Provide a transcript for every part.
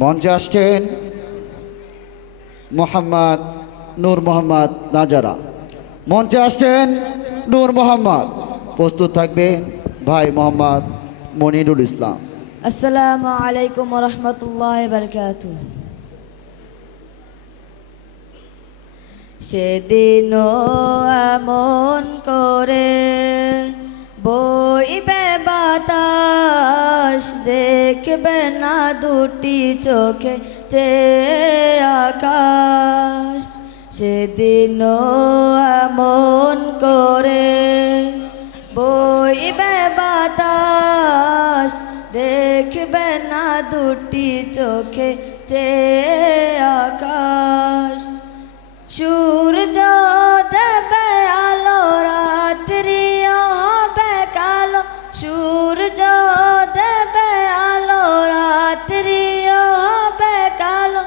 মঞ্চে আসছেন মোহাম্মদ নূর মোহাম্মদ নাজারা। মঞ্চে আসছেন নূর মোহাম্মদ। প্রস্তুত থাকবেন ভাই মোহাম্মদ মনিরুল ইসলাম। আসসালামু আলাইকুম ওয়া রাহমাতুল্লাহি ওয়া বারাকাতুহু। সেদিনও এমন করে বইবে বাতাস, দেখবে না দুটি চোখে চেয়ে আকাশ। সেদিনও এমন করে বইবে বাতাস, দেখবে না দুটি চোখে চেয়ে আকাশ। সূর্য দেবে আলো, রাত্রিও হবে কালো। সূর্য দেবে আলো, রাত্রিও হবে কালো।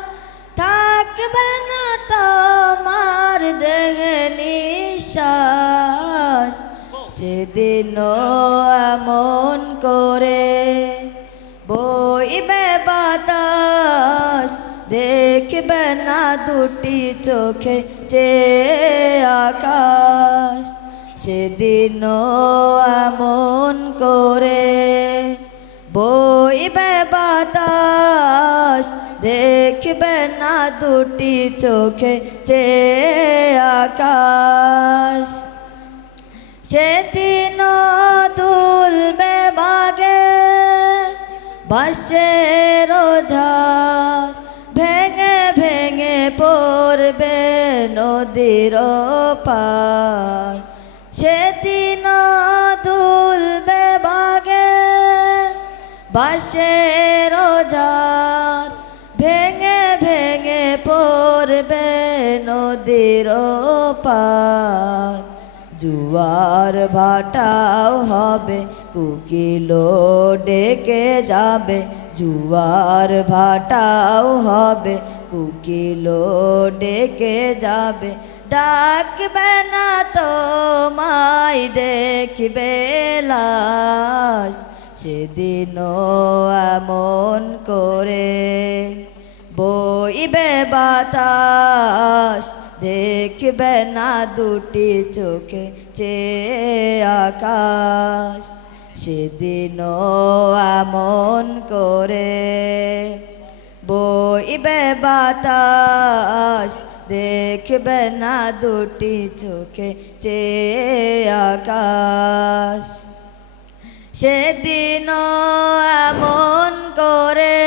থাকবে না তোমার দেহে নিঃশ্বাস। সেদিনও এমন করে বইবে বাতাস, দেখবে না দুটি চোখে চেয়ে আকাশ। সেদিনও এমন করে বইবে বাতাস, দেখবে না দুটি চোখে চেয়ে আকাশ। সেদিনও দুলবে বাগে বাঁশের ঝাড়, ভেঙে ভেঙে পড়বে নদীর পার। সেদিনও দুলবে বাগে বাঁশের ঝাড়, ভেঙে ভেঙে পড়বে নদীর পার। জুয়ার ভাটাও হবে, কোকিলও ডেকে যাবে। জুয়ার ভাটাও হবে, কোকিলও ডেকে যাবে। ডাকবে না তোমায় দেখবে লাশ। সেদিনও এমন করে বইবে বাতাস, দেখবে না দুটি চোখে চেয়ে আকাশ। সেদিনও এমন করে বইবে বাতাস, দেখবে না দুটি চোখে চেয়ে আকাশ। সেদিনও এমন করে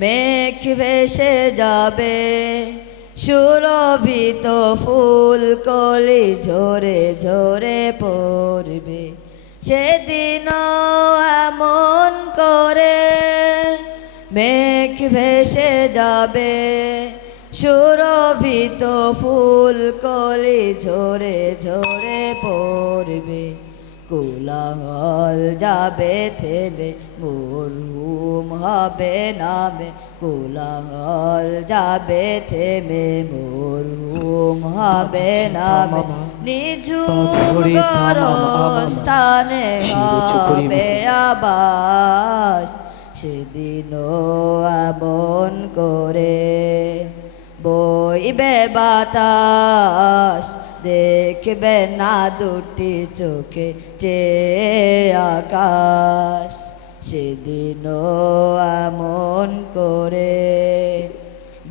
মেঘ ভেসে যাবে, সুরভিত ফুল কলি ঝরে ঝরে পড়বে। সেদিনও এমন করে মেঘ ভেসে যাবে, সুরভিত ফুল কলি ঝরে ঝরে পড়বে। কোলাহল যাবে থেমে, মরহুম হবে নামে। কোলাহল যাবে থেমে, মরহুম হবে নামে। নিঝুম গরস্থানে হবে আবাস। সেদিনও এমন করে বইবে বাতাস, দেখবে না দুটি চোখে চেয়ে আকাশ। সেদিনও এমন করে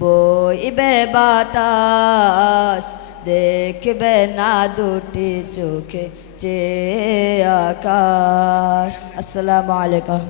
বইবে বাতাস, দেখবে না দুটি চোখে চেয়ে আকাশ। আসসালামু আলাইকুম।